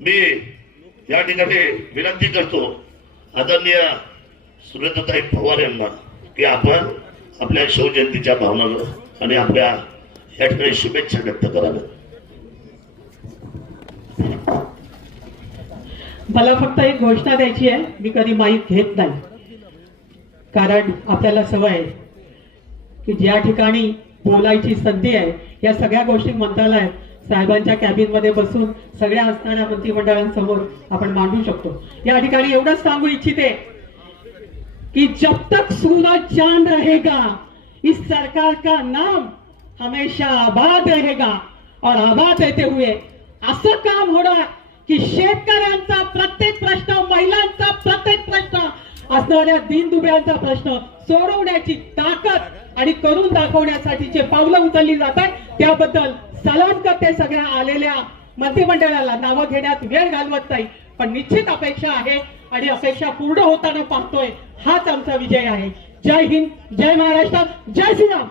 मी या ठिकाणी विनंती करतो आदरणीय सुरेंद्रताई पवार यांना की आपण आपल्या शिवजयंतीच्या भावनानं आणि आपल्या या ठिकाणी शुभेच्छा व्यक्त कराव्या. मला फक्त एक घोषणा द्यायची आहे. मी कधी माईक घेत नाही, कारण आपल्याला सवय आहे की ज्या ठिकाणी बोलायची संधी आहे या सगळ्या गोष्टी मंत्रालयात साहेबांच्या कॅबिन मध्ये बसून सगळ्या असणाऱ्या मंत्रिमंडळांसमोर आपण मांडू शकतो. या ठिकाणी एवढंच सांगू इच्छिते कि जब तक सूरज चांद रहेगा इस सरकार का नाम हमेशा आबाद रहेगा. और आबाद रहते हुए असं काम होणार की शेतकऱ्यांचा प्रत्येक प्रश्न, महिलांचा प्रत्येक प्रश्न, असणाऱ्या दीनदुबळ्यांचा प्रश्न सोडवण्याची ताकद आणि करून दाखवण्यासाठीचे पावलं उचलली जातात. त्याबद्दल सलाम करते सगळ्या आलेल्या मंत्रिमंडळाला. नावं घेण्यात वेळ घालवत नाही, पण निश्चित अपेक्षा आहे आणि अपेक्षा पूर्ण होताना पाहतोय. हाच आमचा विजय आहे. जय हिंद, जय महाराष्ट्र, जय श्रीराम.